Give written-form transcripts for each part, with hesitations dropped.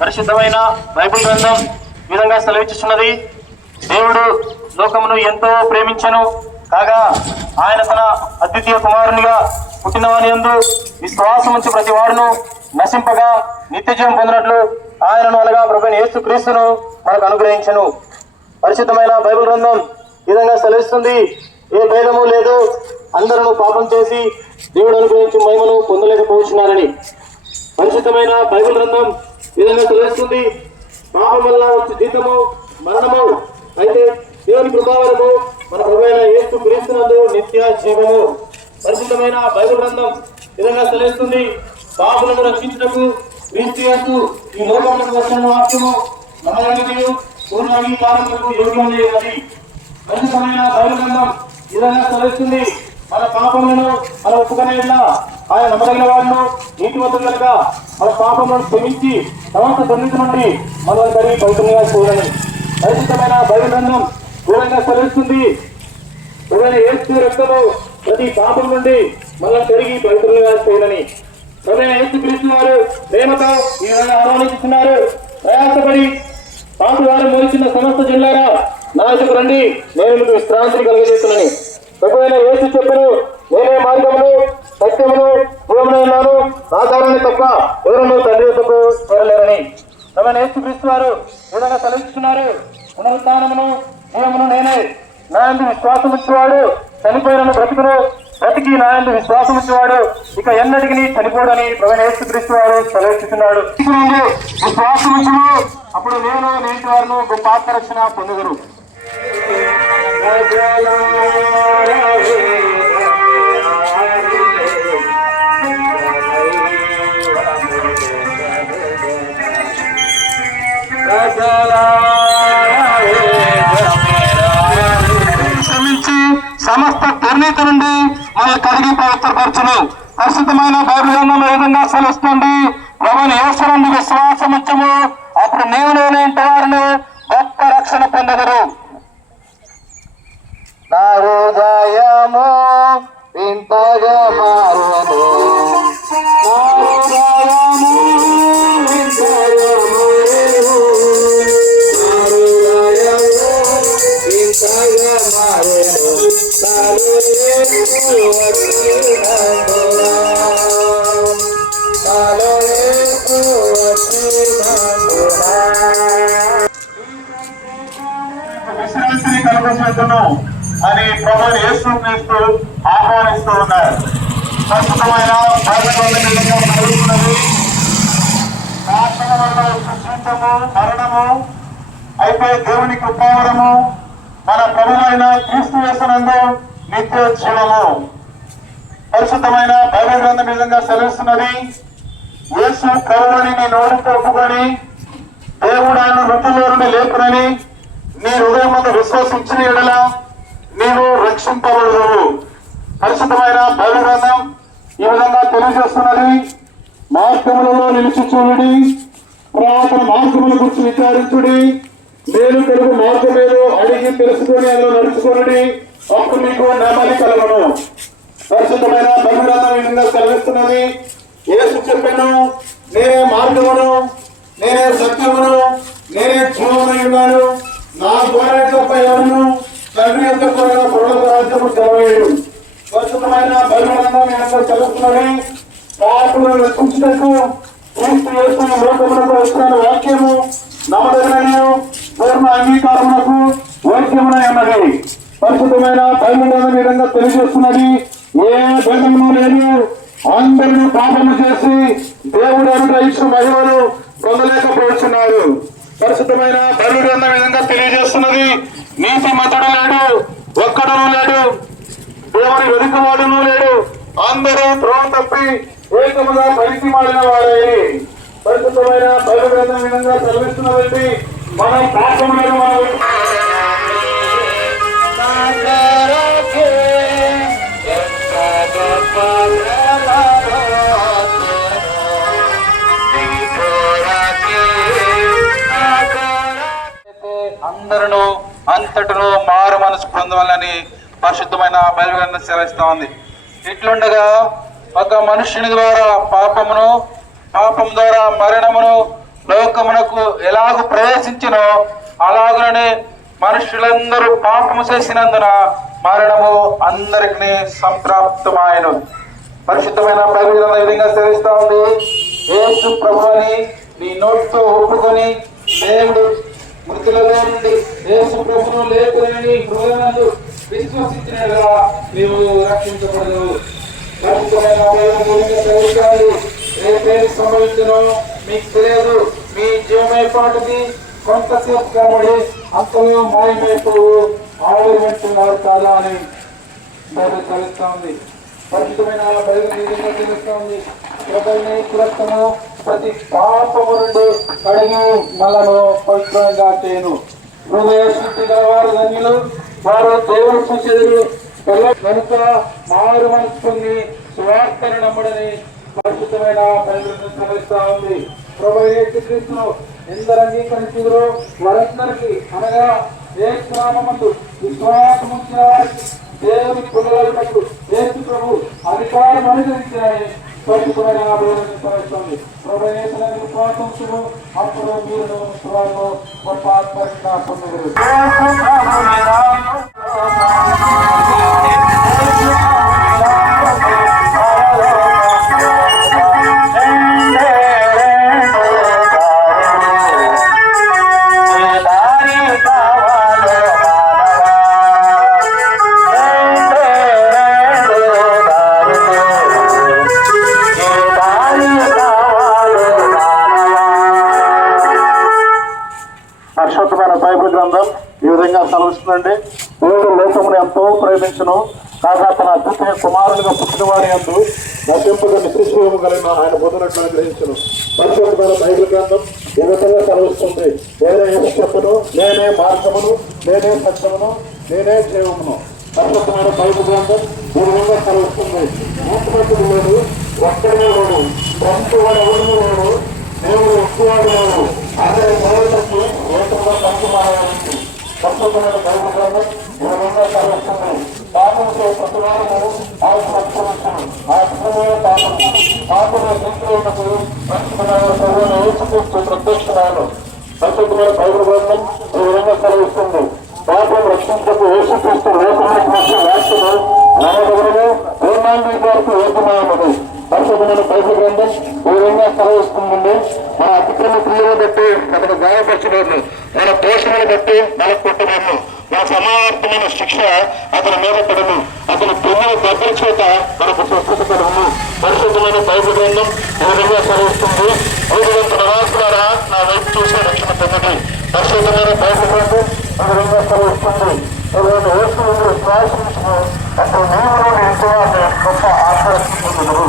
పరిశుద్ధమైన బైబిల్ గ్రంథం ఈ విధంగా సెలవిస్తున్నది. దేవుడు లోకమును ఎంతో ప్రేమించెను కాగా ఆయన తన అద్వితీయ కుమారునిగా పుట్టిన వాని యందు విశ్వాసం ఉంచి ప్రతి వాడును నశింపగా నిత్యజీవం పొందినట్లు ఆయనను అనగా ప్రభువైన యేసు క్రీస్తును మనకు అనుగ్రహించెను. పరిశుద్ధమైన బైబిల్ గ్రంథం ఈ విధంగా సెలవిస్తుంది. ఏ భేదము లేదు, అందరూ పాపం చేసి దేవుడు అనుగ్రహించి మహిమను పొందలేకపోతున్నారని. పరిశుద్ధమైన బైబిల్ గ్రంథం ఈ విధంగా సెలవిస్తుంది. పాపం వల్ల వచ్చే జీతము మరణము, అయితే దేవుని కృపావరము మన ప్రభువైన యేసు క్రీస్తునందు నిత్య జీవము. పరిశుద్ధమైన బైబిల్ గ్రంథం ఈ విధంగా సెలవిస్తుంది. పాపులను రక్షించుటకు క్రీస్తు యేసు ఈ లోకములకు వచ్చిన వాక్యము నమ్మదగినది, పూర్ణ అంగీకారములకు యోగ్యమైనది. పరిశుద్ధమైన బైబిల్ గ్రంథం ఈ విధంగా సెలవిస్తుంది. మన పాపములను మనం ఒప్పుకునేలా ఆయన నమ్మదగిన వాడును, నీతివంతుడు కనుక మన పాపములను క్షమించి సమస్త దుర్నీతి నుండి మనల్ని కడిగి పవిత్రంగా చూడని. పరిశుద్ధమైన బైబిల్ గ్రంథం దూరంగా సెలవిస్తుంది. ప్రభువైన యేసు రక్తము ప్రతి పాపం నుండి మనల్ని కడిగి పవిత్రంగా చూడని. ప్రభువైన యేసు క్రీస్తు వారు ప్రేమతో ఈ విధంగా ఆహ్వానిస్తున్నారు. ప్రయాసపడి పాప వారు మోసిన సమస్త జిల్లారా నా ఎదుకు రండి, నేను మీకు విశ్రాంతిని కలుగజేస్తున్నాను. ప్రభువైన యేసు చెప్పను, నేనే మార్గమును సత్యమును జీవమును ఉన్నాను, నా ద్వారానే తప్ప ఎవరునూ తండ్రి వద్దకు చేరలేరని. ప్రభువైన యేసు క్రీస్తు వారు ఈ విధంగా సెలవిస్తున్నారు. పునరుత్థానమును జీవమును నేనే, నా యందు విశ్వాసం ఉంచేవాడు చనిపోయిన బ్రతుకును, బ్రతికి నా యందు విశ్వాసం ఉంచేవాడు ఇక ఎన్నటికి చనిపోడని ప్రభువైన యేసు క్రీస్తు వారు సెలవిస్తున్నాడు. విశ్వాసం ఉంచును, అప్పుడు నేను నేటి వారిను గొప్ప ఆత్మరక్షణ పొందుదురు. క్షమించి సమస్త దుర్నీతి నుండి మనల్ని కడిగి పవిత్రపరచును. పరిశుద్ధమైన బైబిల్ గ్రంథంలో ఈ విధంగా సెలవుస్తుంది. ప్రభువైన యేసు నందు విశ్వాసం ఉంచుము, అప్పుడు నీవు నేనేంటి వారిని గొప్ప రక్షణ పొందగరు. నా హృదయము వింతగా మారును, నా హృదయము వింతగా మారును, నా హృదయము వింతగా మారును, నాలో యేసు వచ్చినందున, నాలో యేసు వచ్చినందున విశ్రాంతిని కలుగజేతును అని ప్రభువైన యేసు క్రీస్తు ఆహ్వానిస్తూ ఉన్నారు. ప్రస్తుతమైన జరుగుతున్నది ప్రార్థన వల్ల వచ్చే జీతము మరణము, అయితే దేవుని కృపావరము మన ప్రభువైన క్రీస్తు యేసునందు నిత్య జీవము. పరిశుద్ధమైన బైబిల్ గ్రంథం విధంగా సెలవిస్తున్నది. యేసు ప్రభువుని నీ నోటితో ఒప్పుకొని దేవుడు ఆయన మృతుల్లో నుండి లేపునని నీ హృదయం ముందు విశ్వసించిన ఎడల నీవు రక్షింపబడదు. పరిశుద్ధమైన బైబిల్ గ్రంథం ఈ విధంగా తెలియజేస్తున్నది. మార్గములలో నిలిచి చూడండి, పురాతన మార్గముల గురించి విచారించుడి, నేను తెలుగు మార్గం ఏదో అడిగి తెలుసుకొని అందులో నడుచుకోండి, అప్పుడు మీకు నెమ్మది కలగను. పరిశుద్ధమైన బైబిల్ గ్రంథం ఈ విధంగా సెలవిస్తున్నది. యేసు చెప్పాను, నేనే మార్గమును, నేనే సత్యమును, నేనే జీవమునై ఉన్నాను, నా ద్వారా తప్ప ఎవరును తండ్రి యొక్క పరలోక రాజ్యము సెలవేయడు. పరిశుద్ధమైన బైబిల్ గ్రంథం ఈ విధంగా సెలవుతున్నది. పాపులను రక్షించుటకు క్రీస్తు యేసు లోకమునకు వచ్చిన వాక్యము నమ్మదగినది, పూర్ణ అంగీకారమునకు వైద్యమునై ఉన్నది. పరిశుద్ధమైన బైబిల్ విధంగా తెలియజేస్తున్నది. ఏ భేదము లేదు, అందరినీ పాపము చేసి దేవుడు అనుగ్రహించిన మహిమను పొందలేకపోతున్నారు. పరిశుద్ధమైన బైబిల్ విధంగా తెలియజేస్తున్నది. నీతి మంతుడు లేడు, ఒక్కడను లేడు, దేవుని వెనుకవాడును లేడు, అందరూ త్రోవ తప్పి ఏకముగా పనికి మారిన వారే. పరిశుద్ధమైన బైబిల్ విధంగా చదివిస్తున్నదండి. మనం పాపములను అందరూ అంతటను మారు మనసు పొందవాలని పరిశుద్ధమైన బైబిల్ సెలవిస్తా ఉంది. ఇట్లుండగా ఒక మనుష్యుని ద్వారా పాపం ద్వారా మరణమును లోకమునకు ఎలాగూ ప్రవేశించినో అలాగనే మనుషులందరూ పాపము చేసినందున మరణము అందరికి సంప్రాప్తమాయను. పరిశుద్ధమైన బైబిల్ ఈ విధంగా సెలవిస్తా ఉంది. యేసు ప్రభువుని నీ నోటితో ఒప్పుకొని దేవుడు మృతులలో నుండి యేసు ప్రభువును లేపునని హృదయమందు విశ్వసించినట్లుగా నీవు రక్షించబడదు. పరిశుద్ధమైన బైబిల్ రేపేమి సంభవించునో మీకు తెలియదు. మీ జీవమైపాటికి కొంతసేపు కాబట్టి అంతలో మాయమైపోవు ఆవిరిమంటున్నారు కాదా అని బైబిల్ తెలుస్తా ఉంది. పరిశుద్ధమైన బైబిల్ తెలుస్తా ఉంది. రక్తము ప్రతి పాపము నుండి కడిగి మనను పవిత్రంగా చేయను. హృదయ శుద్ధి గలవారు ధన్యులు, వారు దేవుడు చూసేది కనుక మారు మనసు పొంది సువార్తను నమ్మడని పరిశుద్ధమైన బైబిల్ తెలుస్తా ఉంది. ప్రభువు యేసుక్రీస్తును ఎందరు అంగీకరించారో వారందరికీ అనగా యేసు నామమునందు విశ్వాసముంచిన వారికి దేవుని పిల్లలకు యేసు ప్రభు అధికారం అనుగ్రహించారని పరిశుద్ధమైన బైబిల్ తెలుస్తుంది. ప్రభువు యేసునందు విశ్వాసమును అప్పుడు మీరు సువార్తను గొప్ప ఆత్మగా పొందగలరు. పరిశుద్ధమైన బైబిల్ గ్రంథం ఈ విధంగా సెలవిస్తుందండి. దేవుడు లోకమును ఎంతో ప్రేమించును కాగా తన అద్భుతమైన కుమారునిగా పుట్టినవారి యందు నశింపుగా నిత్యజీవము కలిగిన ఆయన బోధనట్లు అనుగ్రహించును. పరిశుద్ధమైన బైబిల్ గ్రంథం ఈ విధంగా సెలవిస్తుంది. నేనే యేసు చెప్పును, నేనే మార్గమును, నేనే సత్యమును, నేనే జీవమును. పరిశుద్ధమైన బైబిల్ గ్రంథం ఈ విధంగా సెలవిస్తుంది. మూర్తిమంతుడు లేడు, ఒక్కడే లేడు, పంచువాడు ఎవరు లేడు, దేవుడు ఎక్కువాడు లేడు, అందరి దేవుడికి ఏకంగా పంచుమారానికి. పరిశుద్ధమైన బైబిల్ గ్రంథం ఈ విధంగా సెలవిస్తుంది. పాపంతో ప్రతివారము ఆయన రక్షించును. ఆ శుభమైన పాపము తీసుకునేందుకు పరిశుద్ధమైన ప్రభువును యేసుక్రీస్తు ప్రత్యక్షమాయను. పరిశుద్ధమైన బైబిల్ గ్రంథం ఈ విధంగా సెలవిస్తుంది. పాపం రక్షించకు యేసుక్రీస్తు లోకానికి వచ్చిన వ్యాఖ్యను నమ్మదగినది, పూర్ణాంగి వరకు యోగ్యమైనది. పరిశుద్ధమైన బైబిల్ గ్రంథం ఈ విధంగా సెలవిస్తుందండి. మన అతిక్రమ క్రియను బట్టి అతను గాయపరచబడును, మన దోషమును బట్టి మనకు కొట్టబడును, మన సమాప్తమైన శిక్ష అతని మీద పడును, అతని పొందిన దగ్గర చేత మనకు స్వస్థత కలుగును. పరిశుద్ధమైన బైబిల్ గ్రంథం ఈ విధంగా సెలవిస్తుంది. భూమివంత నివాసులారా నా వైపు చూసే రక్షణ పొందండి. పరిశుద్ధమైన బైబిల్ గ్రంథం ఈ విధంగా సెలవిస్తుంది. యేసు విశ్వాసించు అతను నీవులోని విషయాన్ని గొప్ప ఆశ్రయిస్తున్నారు.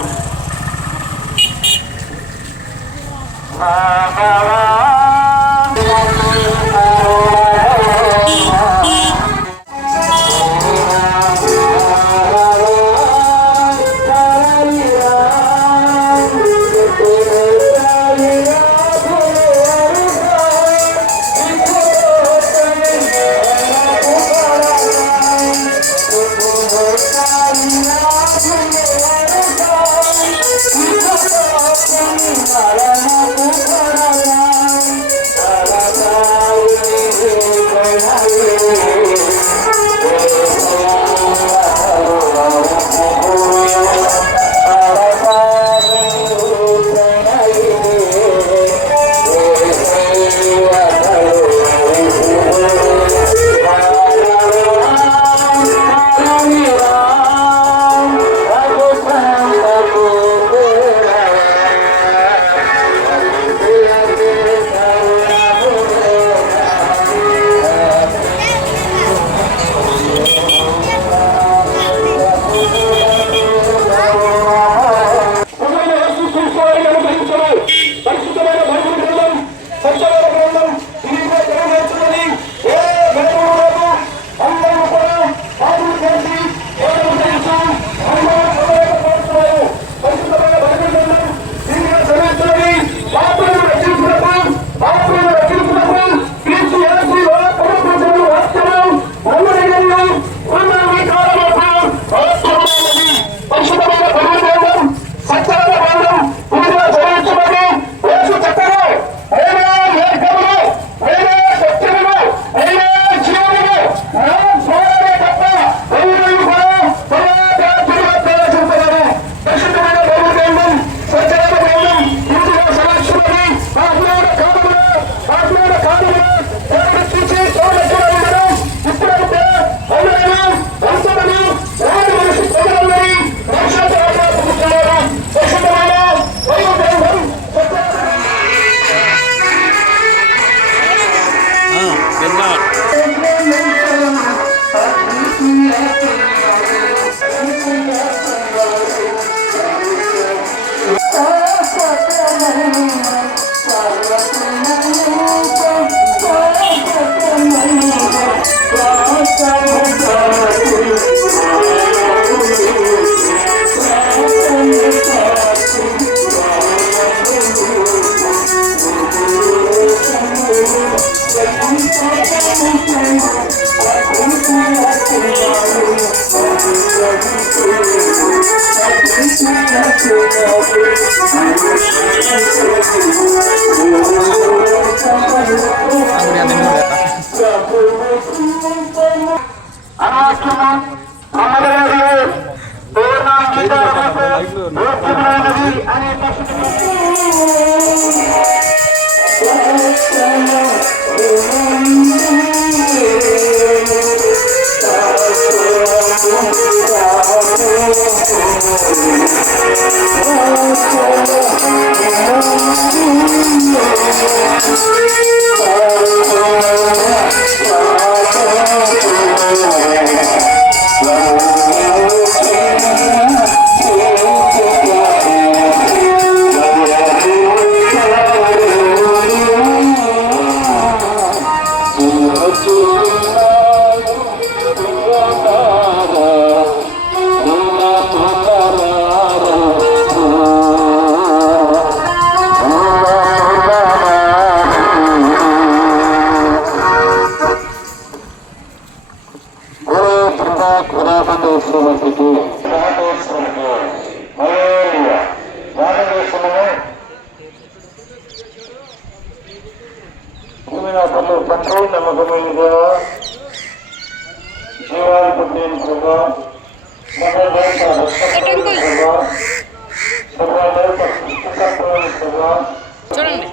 చూడండి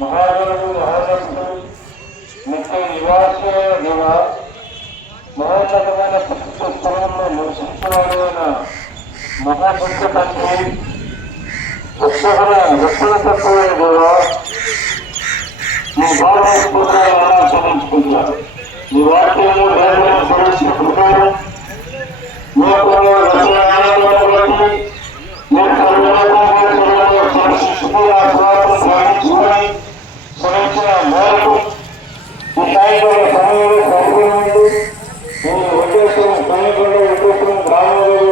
మహాగణుడు మహాగణుడు నిత్య నివాస దేవ మహోన్నతమైన ప్రస్తుత స్థలంలో నివసించేవాడైన మహాభక్త తండ్రి రక్షణ తత్వమైన దేవ నీ భావన చెల్లించుకుంటారు. నీ వాక్యము వేదమైన ప్రవేశించిన ప్రకారం శ్రమించిన మేరకు ఈ సాయంత్రం సమయంలో సంపూర్ణమైంది. నేను ఉద్దేశం సమీపంలో ఉద్దేశం గ్రామంలో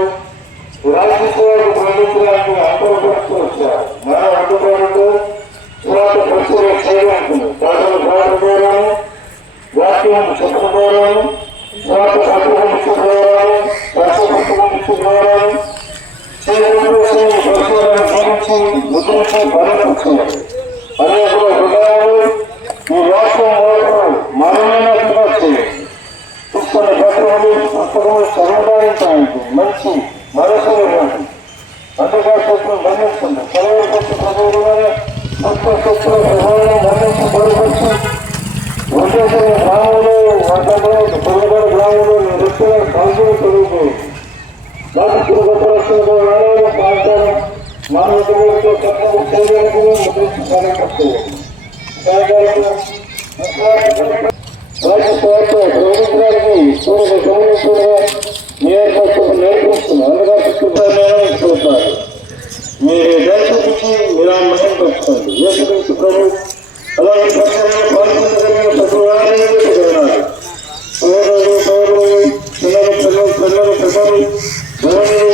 రాజకీయాలు పండించడానికి అంతర్పరుస్తూ వచ్చారు. మన అడ్డుకోవడంతో తర్వాత పరిస్థితులు చేయడానికి పాటలు పాడుకోవడం, వాక్యం చెప్పుకోవడం, తర్వాత పట్టుకుని ఇచ్చుకోవడం, పట్టుకుని ఇచ్చుకోవడం ముద్రించి బలపరచాలి. అనేక హృదయాలు ఈ వాక్యం మనమైన చేయాలి. తీసుకున్న పత్రములు పుస్తకములు చదవడానికి మంచి మనసు ఇవ్వండి. అందుకోసం బంధించండి. సెలవు పట్టు ప్రభువులుగానే సత్వ ప్రభావం బంధించి బలపరిచి ఉద్దేశం గ్రామంలో వంటలో పొరుగుడు గ్రామంలో నీ వ్యక్తుల కాల్పులు తొలగిపోయింది. దాని తిరుగుతూ ప్రాంతాలు మానవులతో చక్కగా చేయడానికి ముద్రించి కార్యకర్తలు నేర్పిస్తున్నారు. అందుకని చూస్తారు. మీరు దర్శించి మీరు ఆ మహిళ పెట్టుకోండి. ఏసు ప్రభు అలాగే పాల్గొనగలిగిన ప్రతి వారిని పెట్టుకున్నారు. పిల్లలు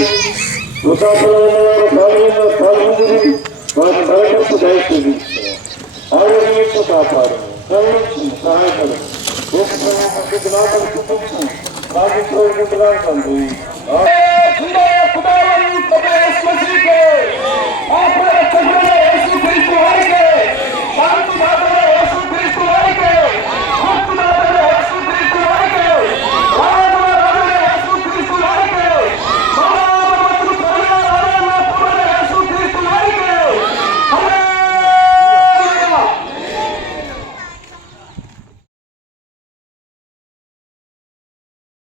వృద్ధాపులో ఉన్నవారు పాల్గొని వారిని బలపరిచి దయచేసి ఆరోగ్యం కాపాడు, సహాయపడు. తండ్రి